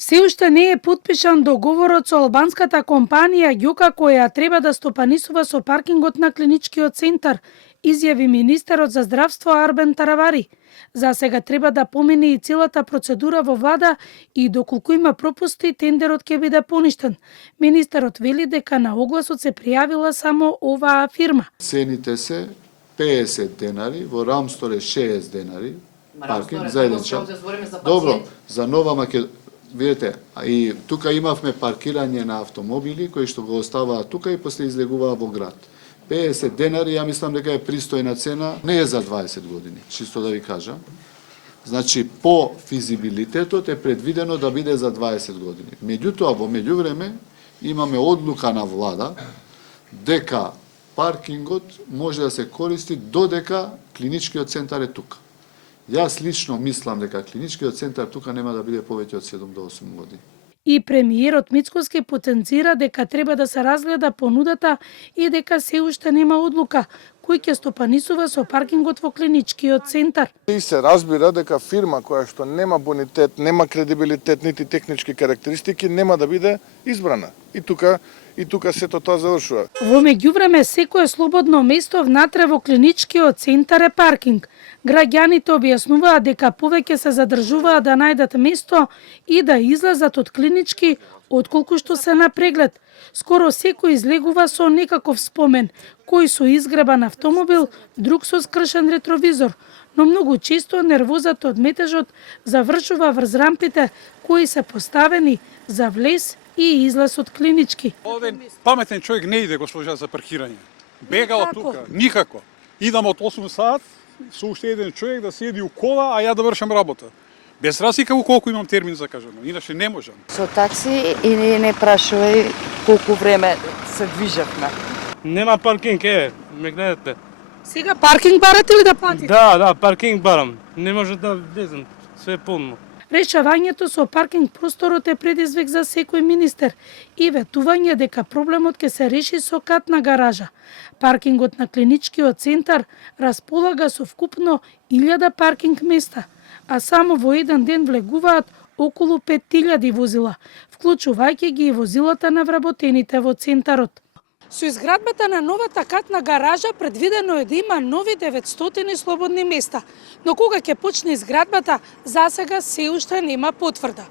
Се уште не е потпишан договорот со албанската компанија Јока која треба да стопанисува со паркингот на клиничкиот центар, изјави министерот за здравство Арбен Таравари. За сега треба да помине и целата процедура во влада и доколку има пропусти, тендерот ќе биде поништен. Министерот вели дека на огласот се пријавила само оваа фирма. Цените се 50 денари, во Рамстор е 60 денари, паркинг за еден час. Добро, за Нова Македонија. Видете, и тука имавме паркирање на автомобили кои што го оставаат тука и после излегуваа во град. 50 денари, ја мислам дека е пристојна цена, не е за 20 години, чисто да ви кажам. Значи, по физибилитетот е предвидено да биде за 20 години. Меѓутоа, во меѓувреме, имаме одлука на влада дека паркингот може да се користи додека клиничкиот центар е тука. Јас лично мислам дека клиничкиот центар тука нема да биде повеќе од 7 до 8 години. И премиерот Мицкоски потенцира дека треба да се разгледа понудата и дека се уште нема одлука кој ќе стопанисува со паркингот во клиничкиот центар. И се разбира дека фирма која што нема бонитет, нема кредибилитет, нити технички карактеристики, нема да биде избрана. И тука сето тоа завршува. Во меѓувреме, секое слободно место внатре во клиничкиот центар е паркинг. Граѓаните објаснуваат дека повеќе се задржуваат да најдат место и да излезат од клинички, отколку што се на преглед. Скоро секој излегува со некаков спомен, кој со изгребан автомобил, друг со скршен ретровизор, но многу често нервозата од метежот завршува врз рампите кои се поставени за влез и излез од клинички. Овден паметен човек не иде, госпожа, за паркирање. Бега од тука, никако. Идам од 8 сат, со уште еден човек да седи у кола, а ја да вршам работа. Без разлика во колку имам термин закажано, иначе не можам. Со такси и не прашувај колку време се движевме. Нема паркинг, ме гледате. Сега паркинг барате или да платите? Да, паркинг барам. Не може да влезам, све е полно. Решавањето со паркинг просторот е предизвик за секој министер и ветување дека проблемот ќе се реши со катна гаража. Паркингот на клиничкиот центар располага со вкупно 1000 паркинг места, а само во еден ден влегуваат околу 5000 возила, вклучувајќи ги и возилата на вработените во центарот. Со изградбата на новата катна гаража предвидено е да има нови 900 слободни места, но кога ќе почне изградбата, засега се уште нема потврда.